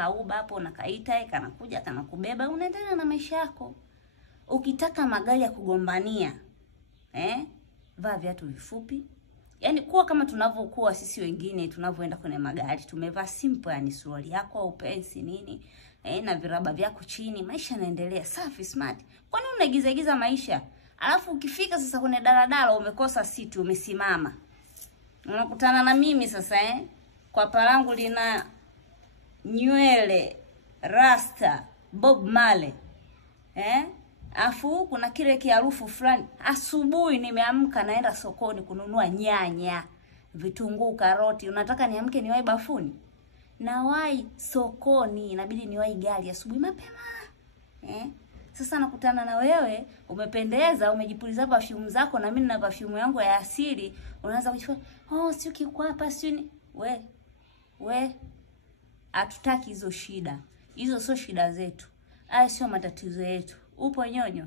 kauba hapo na kaita kanakuja kanakubeba unaendelea na maisha yako. Ukitaka magari ya kugombania, vaa viatu vifupi. Yaani kuwa kama tunavyokuwa sisi wengine tunavyoenda kwenye magari, tumevaa simple, yani suruali yako au pensi nini, na viraba vyako chini, maisha yanaendelea safi smart. Kwani unaigiza maisha? Alafu ukifika sasa kwenye daladala umekosa siti, umesimama. Unakutana na mimi sasa kwa palangu lina nywele rasta Bob Marley. Afu kuna kile kiharufu fulani. Asubuhi nimeamka naenda sokoni kununua nyanya, vitunguu, karoti. Unataka niamke niwahi bafuni? Nawahi sokoni, inabidi niwahi gari asubuhi mapema. Sasa nakutana na wewe, umependeza, umejipuliza perfume zako na mimi na perfume yangu ya asili, unaanza kuchukua, sio kikwapa sio ni we hatutaki hizo shida. Hizo sio shida zetu. Haya sio matatizo yetu. Upo nyonyo?